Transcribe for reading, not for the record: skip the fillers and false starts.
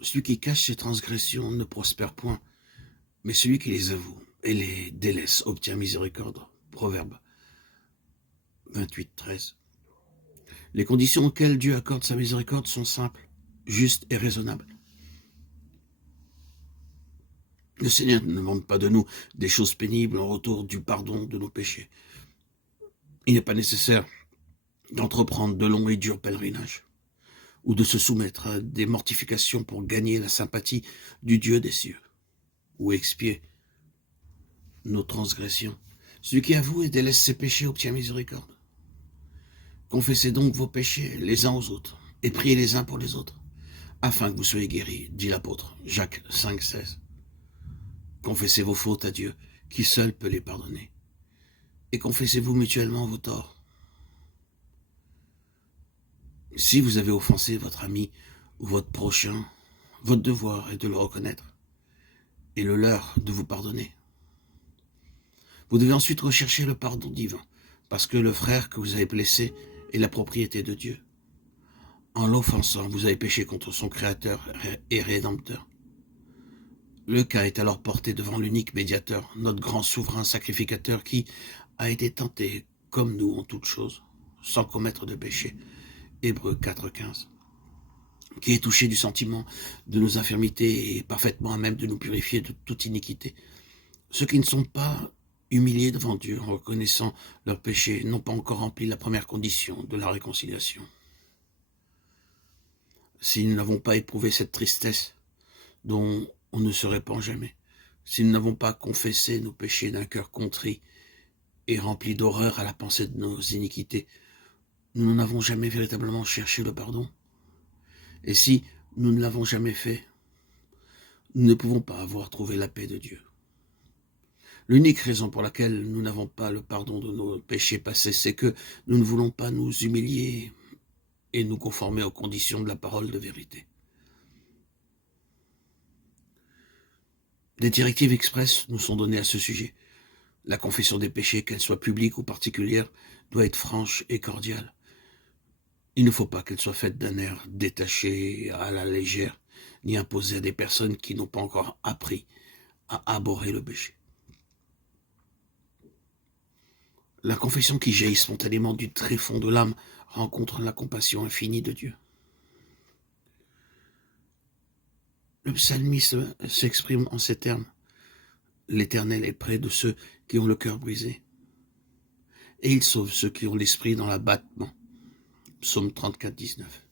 Celui qui cache ses transgressions ne prospère point, mais celui qui les avoue et les délaisse obtient miséricorde. Proverbe 28, 13. Les conditions auxquelles Dieu accorde sa miséricorde sont simples, justes et raisonnables. Le Seigneur ne demande pas de nous des choses pénibles en retour du pardon de nos péchés. Il n'est pas nécessaire d'entreprendre de longs et durs pèlerinages ou de se soumettre à des mortifications pour gagner la sympathie du Dieu des cieux ou expier nos transgressions. Celui qui avoue et délaisse ses péchés obtient miséricorde. Confessez donc vos péchés les uns aux autres et priez les uns pour les autres, afin que vous soyez guéris, dit l'apôtre Jacques 5, 16. Confessez vos fautes à Dieu, qui seul peut les pardonner. Et confessez-vous mutuellement vos torts. Si vous avez offensé votre ami ou votre prochain, votre devoir est de le reconnaître et le leur de vous pardonner. Vous devez ensuite rechercher le pardon divin, parce que le frère que vous avez blessé est la propriété de Dieu. En l'offensant, vous avez péché contre son Créateur et Rédempteur. Le cas est alors porté devant l'unique médiateur, notre grand souverain sacrificateur qui a été tenté comme nous en toutes choses, sans commettre de péché. Hébreux 4, 15. Qui est touché du sentiment de nos infirmités et parfaitement à même de nous purifier de toute iniquité. Ceux qui ne sont pas humiliés devant Dieu en reconnaissant leurs péchés n'ont pas encore rempli la première condition de la réconciliation. Si nous n'avons pas éprouvé cette tristesse dont on ne se répand jamais, si nous n'avons pas confessé nos péchés d'un cœur contrit et rempli d'horreur à la pensée de nos iniquités, nous n'en avons jamais véritablement cherché le pardon. Et si nous ne l'avons jamais fait, nous ne pouvons pas avoir trouvé la paix de Dieu. L'unique raison pour laquelle nous n'avons pas le pardon de nos péchés passés, c'est que nous ne voulons pas nous humilier et nous conformer aux conditions de la parole de vérité. Des directives expresses nous sont données à ce sujet. La confession des péchés, qu'elle soit publique ou particulière, doit être franche et cordiale. Il ne faut pas qu'elle soit faite d'un air détaché, à la légère, ni imposée à des personnes qui n'ont pas encore appris à abhorrer le péché. La confession qui jaillit spontanément du tréfonds de l'âme rencontre la compassion infinie de Dieu. Le psalmiste s'exprime en ces termes. L'Éternel est près de ceux qui ont le cœur brisé, et il sauve ceux qui ont l'esprit dans l'abattement. Psaume 34, 19.